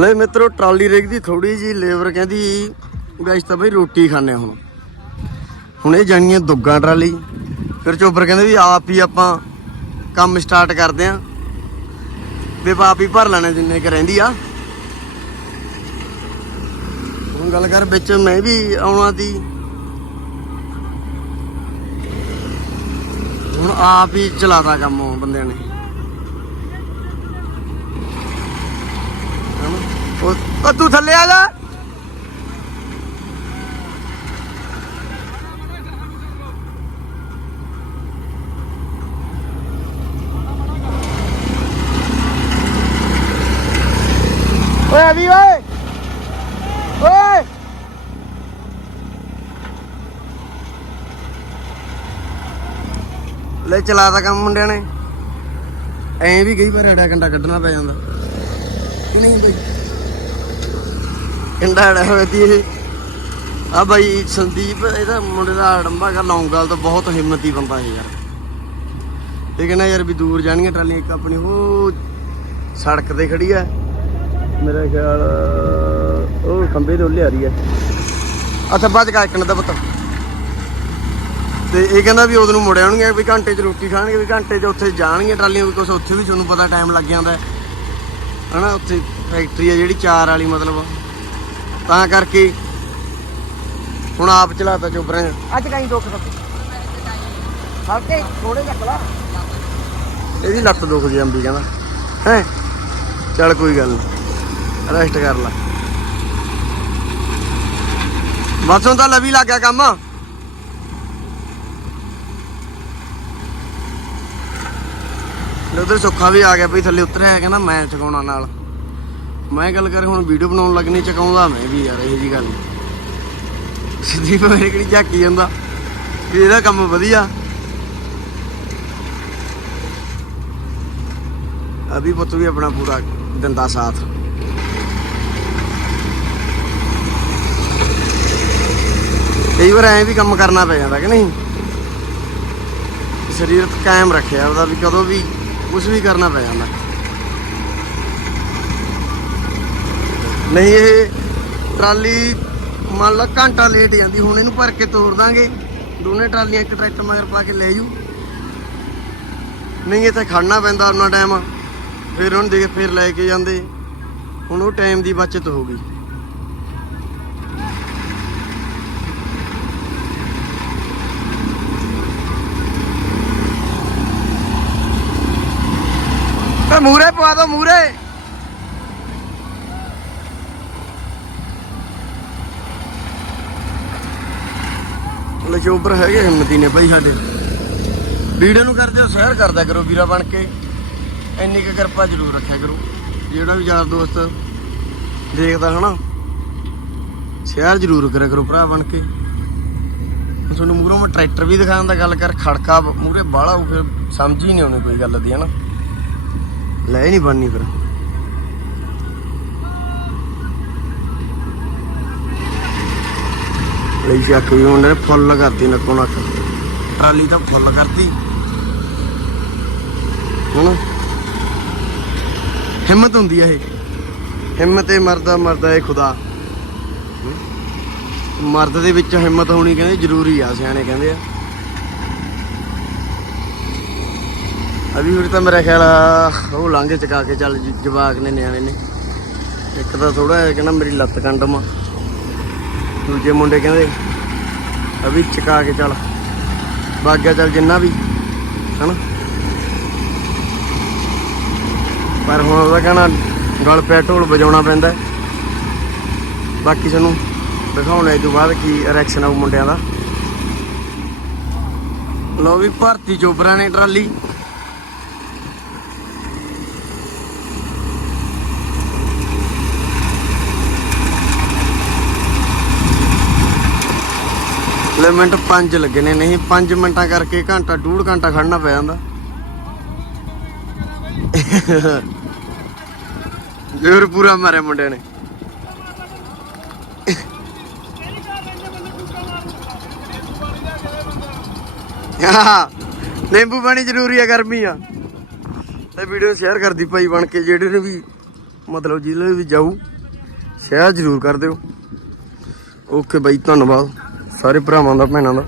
ਲੈ ਮਿੱਤਰੋ, ਟਰਾਲੀ ਰੇਗਦੀ ਥੋੜੀ ਜੀ ਲੇਬਰ ਕਹਿੰਦੀ, ਗਾਇਸ ਤਾਂ ਬਈ ਰੋਟੀ ਖਾਣੇ ਹੁਣ। ਹੁਣ ਇਹ ਜਾਣੀਆਂ ਦੁੱਗਾ ਟਰਾਲੀ। ਫਿਰ ਚੋਬਰ ਕਹਿੰਦੇ ਵੀ ਆਪ ਹੀ ਆਪਾਂ ਕੰਮ ਸਟਾਰਟ ਕਰਦੇ ਆਂ ਵੀ ਆਪ ਹੀ ਭਰ ਲੈਣੇ ਜਿੰਨੇ ਕ ਰਹਿੰਦੀ ਆ। ਹੁਣ ਗੱਲ ਕਰ ਵਿੱਚ ਮੈਂ ਵੀ ਆਉਣਾ ਦੀ ਹੁਣ ਆਪ ਹੀ ਚਲਾਤਾ ਕੰਮ ਬੰਦਿਆਂ ਨੇ ਹਨਾ? ਉਹ ਤੂੰ ਥੱਲੇ ਆ ਜਾ। ਓਏ ਅਭੀ ਓਏ। ਓਏ। ਲੈ ਚਲਾਤਾ ਕੰਮ ਮੁੰਡਿਆਂ ਨੇ। ਐਂ ਵੀ ਕਈ ਵਾਰ ਅੜਾ ਕੰਡਾ ਕੱਢਣਾ ਪੈ ਜਾਂਦਾ। ਕਿ ਨਹੀਂ ਬਈ ਕੰਡਾ ਅੜਾ ਆ ਬਾਈ ਸੰਦੀਪ, ਇਹਦਾ ਮੁੰਡੇ ਦਾ ਅੜੰਬਾ ਕਰ ਲੌਂਗਾਲ ਤੋਂ ਬਹੁਤ ਹਿੰਮਤੀ ਬੰਦਾ ਹੈ ਯਾਰ। ਇਹ ਕਹਿੰਦਾ ਯਾਰ ਵੀ ਦੂਰ ਜਾਣੀਆਂ ਟਰਾਲੀਆਂ, ਇੱਕ ਆਪਣੀ ਉਹ ਸੜਕ ਤੇ ਖੜੀ ਆ। ਮੇਰਾ ਖਿਆਲ, ਉਹ ਖੰਬੇ ਦੇ ਉੱਲੇ ਆ ਰਹੀ ਹੈ ਅੱਛਾ, ਬਾਅਦ ਕਾਕਣ ਦਾ ਪੁੱਤ। ਤੇ ਇਹ ਕਹਿੰਦਾ ਵੀ ਉਦੋਂ ਨੂੰ ਮੁੜ ਆਉਣਗੇ ਵੀ ਘੰਟੇ 'ਚ ਰੋਟੀ ਖਾਣਗੇ, ਵੀ ਘੰਟੇ 'ਚ ਉੱਥੇ ਜਾਣਗੇ ਟਰਾਲੀਆਂ, ਵੀ ਕੁਛ ਉੱਥੇ ਵੀ ਤੁਹਾਨੂੰ ਪਤਾ ਟਾਈਮ ਲੱਗ ਜਾਂਦਾ। ਹਨਾ, ਉੱਥੇ ਫੈਕਟਰੀ ਆ ਜਿਹੜੀ ਚਾਰ ਵਾਲੀ ਮਤਲਬ। ਤਾਂ ਕਰਕੇ ਹੁਣ ਆਪ ਚਲਾਤਾ ਚੋਬਰਾਂ ਅੱਜ ਕਾਈ ਦੁੱਖ ਸਭ ਹਲਕੇ ਥੋੜੇ ਜਿਹਾ ਖਲਾ। ਇਹਦੀ ਲੱਤ ਦੁਖਦੀ ਅੰਬੀ ਕਹਿੰਦਾ। ਹੈ? ਚੱਲ ਕੋਈ ਗੱਲ ਨਹੀਂ ਰੈਸਟ ਕਰ ਲੈ। ਬਸ ਹੁਣ ਤਾਂ ਲਵੀ ਲੱਗ ਗਿਆ ਕੰਮ। ਉਧਰ ਸੁੱਖਾ ਵੀ ਆ ਗਿਆ ਬਈ ਥੱਲੇ ਉਤਰਿਆ ਕਹਿੰਦਾ ਮੈਂ ਚਕਾਉਣਾ ਨਾਲ। ਮੈਂ ਗੱਲ ਕਰ, ਹੁਣ ਵੀਡੀਓ ਬਣਾਉਣ ਲੱਗਣੀ ਚਕਾਉਂਦਾ ਮੈਂ ਵੀ ਯਾਰ, ਇਹ ਜੀ ਗੱਲ ਸੰਦੀਪ ਮੇਰੇ ਕਿਹੜੀ ਝਾਕੀ ਜਾਂਦਾ, ਵੀ ਇਹਦਾ ਕੰਮ ਵਧੀਆ। ਅਭੀ ਪੁੱਤ ਵੀ ਆਪਣਾ ਪੂਰਾ ਦਿੰਦਾ ਸਾਥ। ਕਈ ਵਾਰ ਐਂ ਵੀ ਕੰਮ ਕਰਨਾ ਪੈ ਜਾਂਦਾ ਕਿ ਨਹੀਂ? ਸਰੀਰ ਕਾਇਮ ਰੱਖਿਆ, ਉਹਦਾ ਵੀ ਕਦੋਂ ਵੀ ਕੁਝ ਵੀ ਕਰਨਾ ਪੈ ਜਾਂਦਾ। ਨਹੀਂ, ਇਹ ਟਰਾਲੀ ਮੰਨ ਲਾ ਘੰਟਾ ਲੇਟ ਜਾਂਦੀ, ਹੁਣ ਇਹਨੂੰ ਭਰ ਕੇ ਤੋੜ ਦਾਂਗੇ। ਦੋਨੇ ਟਰਾਲੀਆਂ ਇੱਕ ਟਰੈਕਟਰ ਮਗਰ ਪਾ ਕੇ ਲੈ ਜੂ ਨਹੀਂ, ਇੱਥੇ ਖੜਨਾ ਪੈਂਦਾ ਉਹਨਾਂ ਟਾਈਮ ਫਿਰ ਉਹਨੂੰ ਦੇਖ, ਫਿਰ ਲੈ ਕੇ ਜਾਂਦੇ। ਹੁਣ ਉਹ ਟਾਈਮ ਦੀ ਬਚਤ ਹੋ ਗਈ। ਤੇ ਮੂਰੇ ਪਵਾ ਦੋ ਮੂਰੇ ਲਸ਼ੋਬਰ ਹੈਗੇ ਹਿੰਮਤੀ ਨੇ ਭਾਈ ਸਾਡੇ। ਵੀਡੀਓ ਨੂੰ ਕਰਦੇ ਹੋ ਸ਼ੇਅਰ ਕਰਦਾ ਕਰੋ ਵੀਰਾ ਬਣ ਕੇ। ਇੰਨੀ ਕੁ ਕਿਰਪਾ ਜ਼ਰੂਰ ਰੱਖਿਆ ਕਰੋ। ਜਿਹੜਾ ਵੀ ਯਾਰ ਦੋਸਤ ਦੇਖਦਾ ਹਨਾ ਸ਼ੇਅਰ ਜ਼ਰੂਰ ਕਰਿਆ ਕਰੋ ਭਰਾ ਬਣ ਕੇ। ਤੁਹਾਨੂੰ ਮੂਹਰੋਂ ਮੈਂ ਟਰੈਕਟਰ ਵੀ ਦਿਖਾਉਣ ਦਾ ਗੱਲ ਕਰ, ਖੜਕਾ ਮੂਹਰੇ ਬਾਹਲਾ ਉਹ ਫਿਰ ਸਮਝ ਹੀ ਨਹੀਂ ਆਉਣੀ ਕੋਈ ਗੱਲ ਦੀ ਹਨਾ। ਲੈ ਨਹੀਂ ਬਣਨੀ ਫਿਰ। ਲਈ ਚੱਕ ਵੀ ਮੁੰਡੇ ਨੇ ਫੁੱਲ ਕਰਤੀ ਨੱਕੋ ਨੱਕ। ਟਰਾਲੀ ਤਾਂ ਫੁੱਲ ਕਰਤੀ। ਹੁਣ ਹਿੰਮਤ ਹੁੰਦੀ ਆ ਇਹ। ਹਿੰਮਤ ਇਹ ਮਰਦਾ ਮਰਦਾ ਇਹ ਖੁਦਾ। ਮਰਦ ਦੇ ਵਿੱਚ ਹਿੰਮਤ ਹੋਣੀ ਕਹਿੰਦੇ ਜ਼ਰੂਰੀ ਆ ਸਿਆਣੇ ਕਹਿੰਦੇ ਆ। ਅਭੀ ਵੀਰ ਤਾਂ ਮੇਰਾ ਖਿਆਲ ਆ, ਉਹ ਲਾਂਘੇ ਚਕਾ ਕੇ ਚੱਲ ਜਵਾਕ ਨੇ ਨਿਆਣੇ ਨੇ। ਇੱਕ ਤਾਂ ਥੋੜਾ ਜਿਹਾ ਕਹਿੰਦਾ ਮੇਰੀ ਲੱਤ ਕੰਡਮ ਆ। ਦੂਜੇ ਮੁੰਡੇ ਕਹਿੰਦੇ ਅਭੀ ਚਕਾ ਕੇ ਚੱਲ ਬਾਗਿਆ ਚੱਲ ਜਿੰਨਾ ਵੀ, ਹਨਾ? ਪਰ ਹੁਣ ਉਹਦਾ ਕਹਿਣਾ, ਗਲ ਪਿਆ, ਢੋਲ ਵਜਾਉਣਾ ਪੈਂਦਾ। ਬਾਕੀ ਸਾਨੂੰ ਦਿਖਾਉਣਾ ਇਹ ਤੋਂ ਬਾਅਦ ਕੀ ਰਿਐਕਸ਼ਨ ਆਉ ਮੁੰਡਿਆਂ ਦਾ। ਲੋ ਵੀ ਭਰਤੀ ਚੋਬਰਾਂ ਨੇ ਟਰਾਲੀ। ਲੈ ਮਿੰਟ 5 ਲੱਗੇ ਨੇ, ਨਹੀਂ 5 ਮਿੰਟਾਂ ਕਰਕੇ ਘੰਟਾ, ਡੂਢ ਘੰਟਾ ਖੜਨਾ ਪੈ ਜਾਂਦਾ। ਜ਼ਰੂਰ ਪੂਰਾ ਮਾਰੇ ਮੁੰਡੇ ਨੇ। ਨਿੰਬੂ ਪਾਣੀ ਜ਼ਰੂਰੀ ਆ, ਗਰਮੀ ਆ। ਤੇ ਵੀਡੀਓ ਸ਼ੇਅਰ ਕਰਦੀ ਭਾਈ ਬਣ ਕੇ, ਜਿਹੜੇ ਨੇ ਵੀ ਮਤਲਬ ਜਿਹਦੇ ਵੀ ਜਾਊ, ਸ਼ੇਅਰ ਜ਼ਰੂਰ ਕਰ ਦਿਓ। ਓਕੇ ਬਾਈ, ਧੰਨਵਾਦ। ਸਾਰੇ ਭਰਾਵਾਂ ਦਾ ਭੈਣਾਂ ਦਾ।